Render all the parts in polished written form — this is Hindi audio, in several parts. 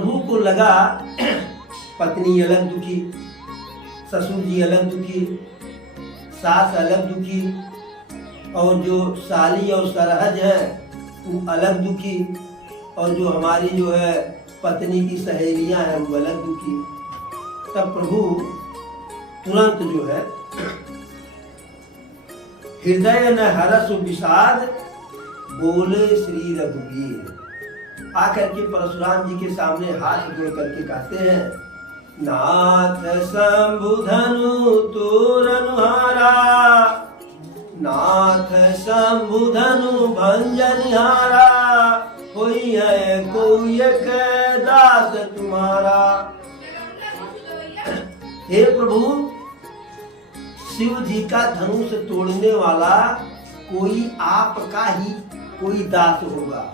प्रभु को लगा पत्नी अलग दुखी, ससुर जी अलग दुखी, सास अलग दुखी, और जो साली और सरहज है वो अलग दुखी, और जो हमारी जो है पत्नी की सहेलियां हैं वो अलग दुखी। तब प्रभु तुरंत जो है हृदय न हरस विषाद बोले श्री रघुवीर, आकर के परशुराम जी के सामने हाथ जोड़ करके कहते हैं, नाथ शंभु धनु तोरनुहारा, नाथ शंभु धनु भंजनिहारा, कोई है कोई एक दास तुम्हारा। हे प्रभु, शिव जी का धनुष तोड़ने वाला कोई आपका ही कोई दास होगा।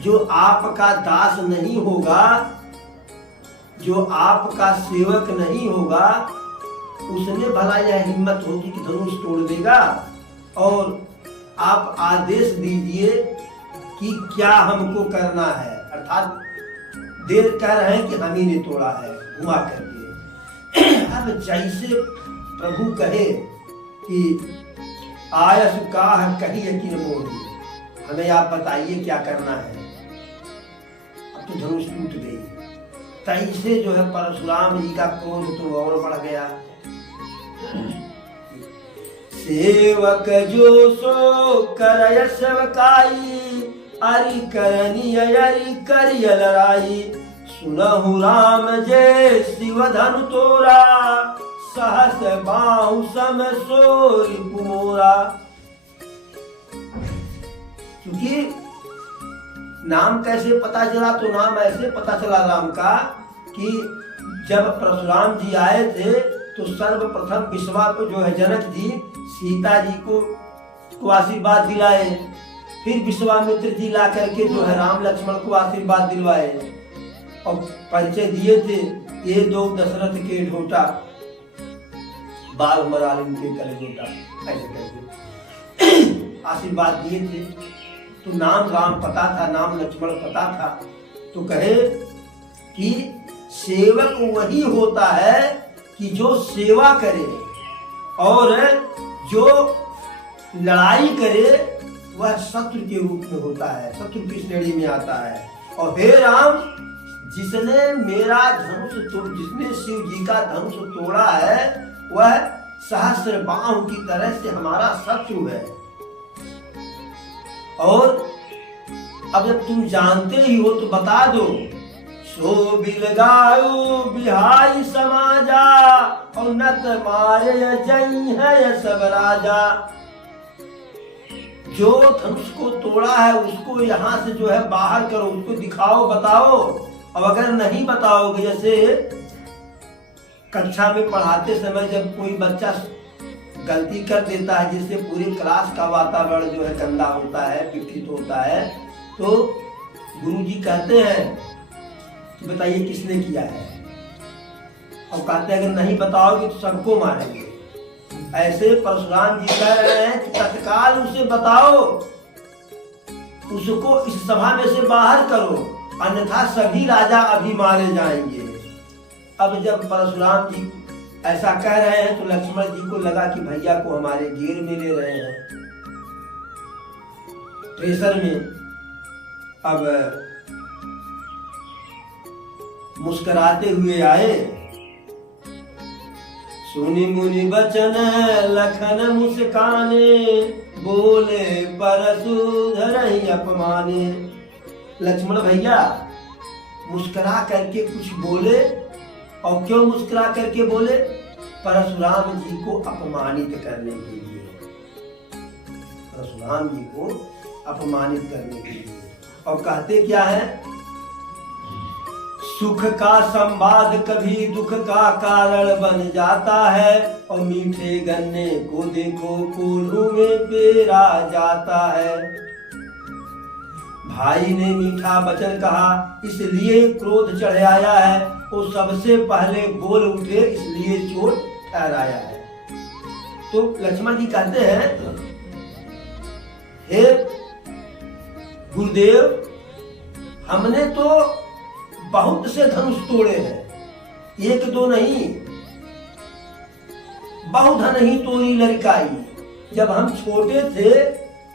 जो आपका दास नहीं होगा, जो आपका सेवक नहीं होगा, उसने भला यह हिम्मत होगी कि धनुष तोड़ देगा। और आप आदेश दीजिए कि क्या हमको करना है, अर्थात देर कह रहे हैं कि हम ही ने तोड़ा है घुमा करके। अब जैसे प्रभु कहे कि आयस काह कही यकीन मोदी, हमें आप बताइए क्या करना है। अब तो धनुष टूट गई। तैसे जो है परशुराम जी का क्रोध तो और बढ़ गया। सेवक जो सो करय सेवकाई, अरि करनी अरि करिय लड़ाई, सुनहु राम जे शिव धनु तोरा, सहस बाहु सम सोई कुमोरा। क्योंकि नाम कैसे पता चला, तो नाम ऐसे पता चला राम का कि जब परशुराम जी आए थे तो सर्वप्रथम विश्वामित्र जो है जनक जी सीता जी को आशीर्वाद दिलाए, फिर विश्वामित्र जी ला करके जो है राम लक्ष्मण को आशीर्वाद दिलवाए और परिचय दिए थे, ये दो दशरथ के ढोटा, बाल मराल इनके कलगोटा, ऐसे करके आशीर्वाद दिए थे। तो नाम राम पता था, नाम लक्ष्मण पता था। तो कहे कि सेवक वही होता है कि जो सेवा करे, और जो लड़ाई करे वह शत्रु के रूप में होता है, शत्रु की श्रेणी में आता है। और हे राम, जिसने मेरा धनुष जिसने शिव जी का धनुष तोड़ा है वह सहस्र बाहु की तरह से हमारा शत्रु है। और अब जब तुम जानते ही हो तो बता दो, सो बिलगायु बिहाई समाजा, और नत मारे जई है सब राजा। जो धनुष को तोड़ा है उसको यहाँ से जो है बाहर करो, उसको दिखाओ, बताओ। अब अगर नहीं बताओगे, जैसे कक्षा में पढ़ाते समय जब कोई बच्चा गलती कर देता है जिससे पूरी क्लास का वातावरण जो है गंदा होता है, विकृत होता है, तो गुरुजी कहते हैं कि बताइए किसने किया है, और कहते हैं अगर नहीं बताओगे तो सबको मारेंगे। ऐसे परशुराम जी कह रहे हैं कि तत्काल उसे बताओ, उसको इस सभा में से बाहर करो, अन्यथा सभी राजा अभी मारे जाएंगे। अब जब परशुराम जी ऐसा कह रहे हैं तो लक्ष्मण जी को लगा कि भैया को हमारे घेर में ले रहे हैं, प्रेशर में। अब मुस्कुराते हुए आए, सुनि मुनि बचन लखन मुस्काने, बोले परशु धरहि अपमाने। लक्ष्मण भैया मुस्कुरा करके कुछ बोले, और क्यों मुस्कुरा करके बोले? परशुराम जी को अपमानित करने के लिए, परशुराम जी को अपमानित करने के लिए। और कहते क्या है, सुख का संवाद कभी दुख का कारण बन जाता है, और मीठे गन्ने को देखो कोल्हू में पेरा जाता है। भाई ने मीठा वचन कहा इसलिए क्रोध चढ़ आया है, वो सबसे पहले बोल उठे इसलिए चोट ठहराया है। तो लक्ष्मण जी कहते हैं, हे गुरुदेव, हमने तो बहुत से धनुष तोड़े हैं, एक दो नहीं, बहुधन ही तोड़ी लड़काई। जब हम छोटे थे,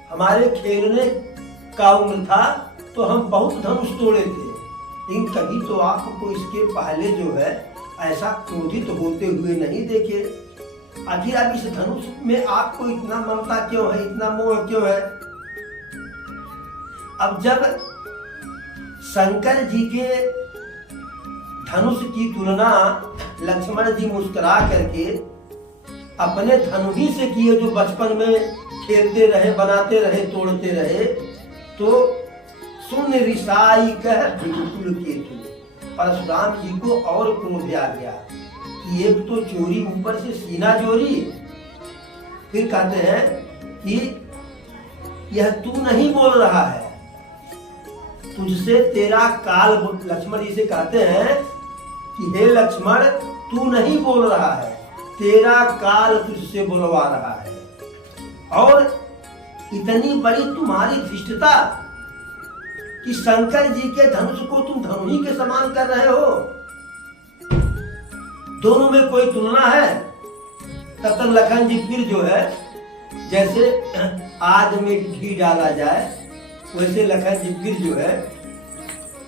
हमारे खेलने का उम्र था, तो हम बहुत धनुष तोड़े थे, लेकिन कभी तो आपको इसके पहले जो है ऐसा क्रोधित होते हुए नहीं देखे। आखिर अब इस धनुष में आपको इतना ममता क्यों है, इतना मोह क्यों है? अब जब शंकर जी के धनुष की तुलना लक्ष्मण जी मुस्कुरा करके अपने धनुष ही से किए, जो बचपन में खेलते रहे, बनाते रहे, तोड़ते रहे, तो सुन रिसाई कह बिल्कुल केतु। परशुराम जी को और क्रोध आ गया कि एक तो चोरी, ऊपर से सीना चोरी। फिर कहते हैं कि यह तू नहीं बोल रहा है, तुझसे तेरा काल। लक्ष्मण जी से कहते हैं कि हे लक्ष्मण, तू नहीं बोल रहा है, तेरा काल तुझसे बुलवा रहा है। और इतनी बड़ी तुम्हारी धृष्टता कि शंकर जी के धनुष को तुम धनुही के समान कर रहे हो। दोनों में कोई तुलना है? तब तक लखन जी फिर जो है, जैसे आग में घी डाला जाए, वैसे लखन जी फिर जो है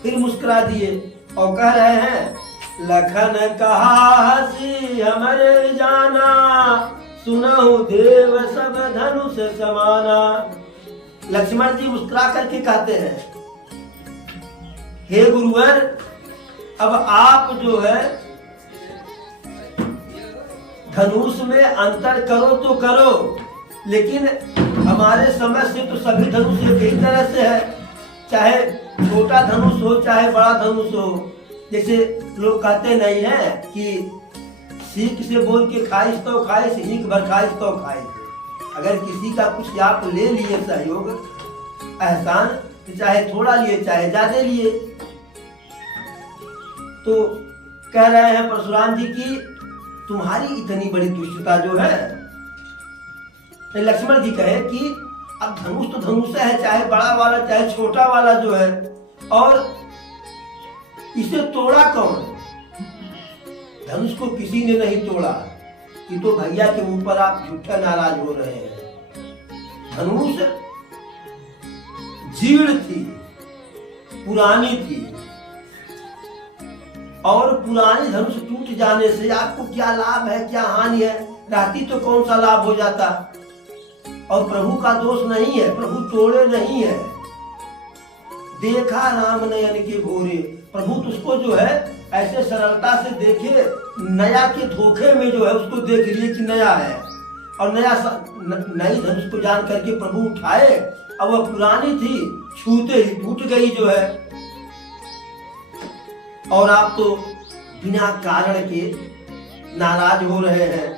फिर मुस्कुरा दिए और कह रहे हैं, लखन कहा हसी हमरे जाना, सुनहु देव सब धनुष समाना। लक्ष्मण जी मुस्कुरा करके कहते हैं, हे गुरुवर, अब आप जो है धनुष में अंतर करो तो करो, लेकिन हमारे समझ से तो सभी धनुष एक ही तरह से है, चाहे छोटा धनुष हो चाहे बड़ा धनुष हो। जैसे लोग कहते नहीं है कि सीख से बोल के खाइश तो खाइश, ईंख भर खाइश तो खाइश। अगर किसी का कुछ आप ले लिए सहयोग, एहसान, तो चाहे थोड़ा लिए चाहे ज्यादा लिए। तो कह रहे हैं परशुराम जी की तुम्हारी इतनी बड़ी दुष्टता जो है। लक्ष्मण जी कहे कि अब धनुष तो धनुष है, चाहे बड़ा वाला चाहे छोटा वाला जो है, और इसे तोड़ा कौन? धनुष को किसी ने नहीं तोड़ा। ये तो भैया के ऊपर आप झूठा नाराज हो रहे हैं। धनुष जीर्ण थी, पुरानी थी, और पुरानी धनुष टूट जाने से आपको क्या लाभ है, क्या हानि है? रहती तो कौन सा लाभ हो जाता। और प्रभु का दोष नहीं है, प्रभु तोड़े नहीं है। देखा राम नयन के भोरे, प्रभु तुझको जो है ऐसे सरलता से देखे, नया के धोखे में जो है उसको देख लिए कि नया है, और नई धनुष को जान करके प्रभु उठाए, अब वह पुरानी थी, छूते ही टूट गई जो है। और आप तो बिना कारण के नाराज हो रहे हैं।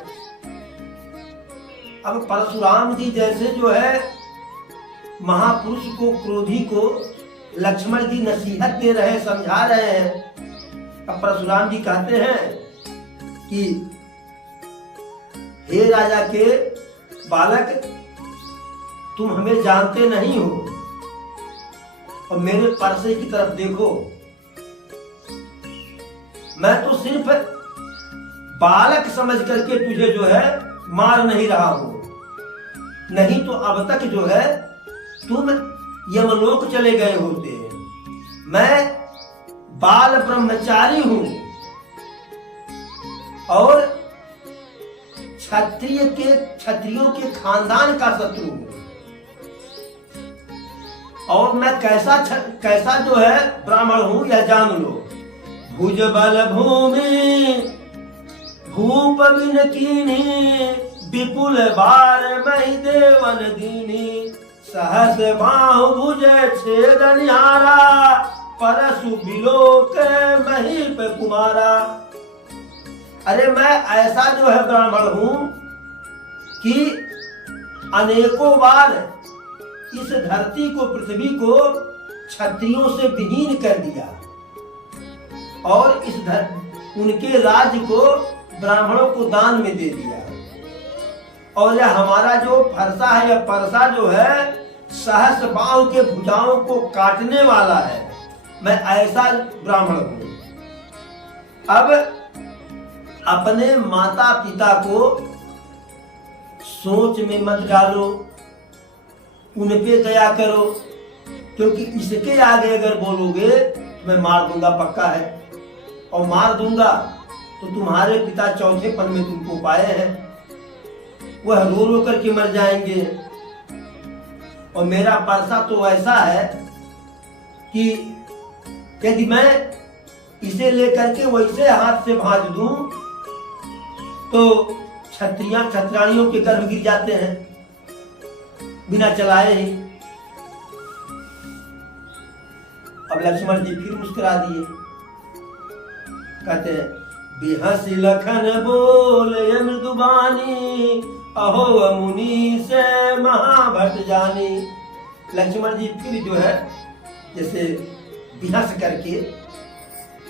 अब परशुराम जी जैसे जो है महापुरुष को, क्रोधी को लक्ष्मण जी नसीहत दे रहे, समझा रहे हैं। अब परशुराम जी कहते हैं कि हे राजा के बालक, तुम हमें जानते नहीं हो, और मेरे परसे की तरफ देखो, मैं तो सिर्फ बालक समझ करके तुझे जो है मार नहीं रहा हूं, नहीं तो अब तक जो है तुम यमलोक चले गए होते। मैं बाल ब्रह्मचारी हूं और क्षत्रियों के खानदान का शत्रु हूं, और मैं कैसा जो है ब्राह्मण हूं यह जान लो। भुज बल भूमि भूप बिन कीन्ही, विपुल बार मही देवन दीनी, सहस बाहु भुज छेद निहारा, परशु बिलोक महीप कुमारा। अरे मैं ऐसा जो है ब्राह्मण हूं कि अनेकों बार इस धरती को, पृथ्वी को क्षत्रियों से विहीन कर दिया, और उनके राज्य को ब्राह्मणों को दान में दे दिया। और यह हमारा जो फरसा है, यह परसा जो है सहस बाहु के भुजाओं को काटने वाला है, मैं ऐसा ब्राह्मण हूं। अब अपने माता पिता को सोच में मत डालो, उन पे दया करो, क्योंकि इसके आगे अगर बोलोगे तो मैं मार दूंगा पक्का है, और मार दूंगा तो तुम्हारे पिता चौथे पन में तुमको पाए हैं, वह रो रो करके मर जाएंगे। और मेरा परसा तो ऐसा है कि यदि मैं इसे लेकर के वैसे हाथ से भांज दूं तो क्षत्रियाणियों के गर्भ गिर जाते हैं बिना चलाए ही। अब लक्ष्मण जी फिर मुस्कुरा दिए, कहते हैं बिहसी लखन बोले मृदुबानी, अहो मुनि से महाभट जानी। लक्ष्मण जी फिर जो है जैसे बिहस करके,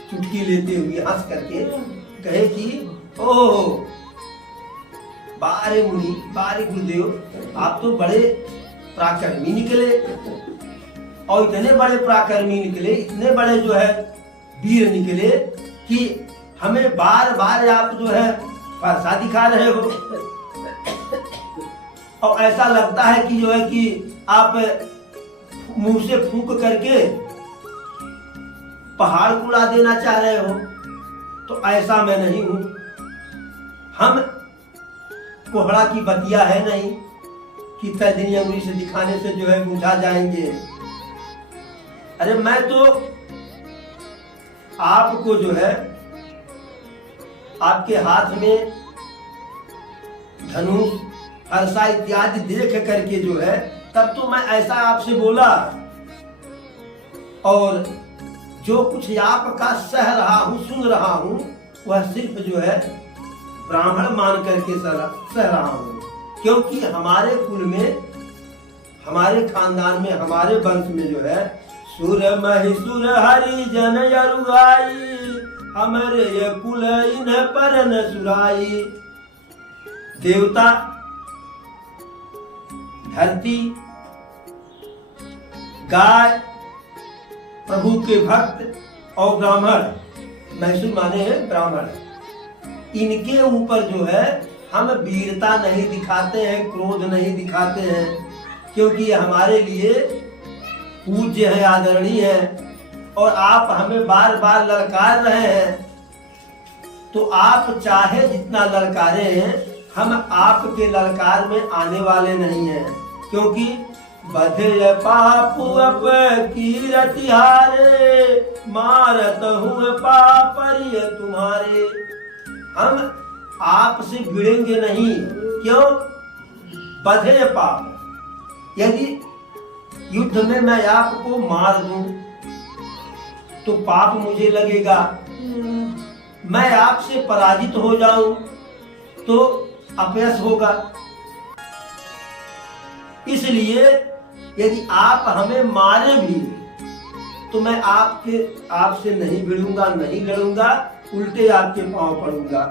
चुटकी लेते हुए हंस करके कहे कि ओह बारे मुनि, बारे गुरुदेव, आप तो बड़े पराक्रमी निकले, और इतने बड़े पराक्रमी निकले, इतने बड़े जो है वीर निकले कि हमें बार बार आप जो है परसा दिखा रहे हो, और ऐसा लगता है कि जो है कि आप मुंह से फूंक करके पहाड़ को उड़ा देना चाह रहे हो। तो ऐसा मैं नहीं हूं, हम कोहड़ा की बतिया है नहीं कि तय अंगुली से दिखाने से जो है बुझा जाएंगे। अरे मैं तो आपको जो है आपके हाथ में धनुष हर्षा इत्यादि देख करके जो है तब तो मैं ऐसा आपसे बोला, और जो कुछ आपका सह रहा हूं, सुन रहा हूं, वह सिर्फ जो है ब्राह्मण मान करके सह रहा हूं, क्योंकि हमारे कुल में, हमारे खानदान में, हमारे वंश में जो है सुर महिसुर हरि जन यरुगाई, हमरे ये कुल इन पर न सुराई। देवता, धरती, गाय, प्रभु के भक्त और ब्राह्मण, मैसूर माने हैं ब्राह्मण, इनके ऊपर जो है हम वीरता नहीं दिखाते हैं, क्रोध नहीं दिखाते हैं, क्योंकि ये हमारे लिए पूज्य है, आदरणीय है। और आप हमें बार बार ललकार रहे हैं, तो आप चाहे जितना ललकारे हैं, हम आपके ललकार में आने वाले नहीं हैं, क्योंकि बधे पापु अप कीरति हारे, मारत हूँ पापरिय तुम्हारे। हम आपसे भिड़ेंगे नहीं, क्यों? बधे पाप, यदि युद्ध में मैं आपको मार दूं तो पाप मुझे लगेगा, मैं आपसे पराजित हो जाऊं तो अपयश होगा। इसलिए यदि आप हमें मारे भी तो मैं आपसे नहीं भिड़ूंगा, नहीं लड़ूंगा, उल्टे आपके पांव पड़ूंगा।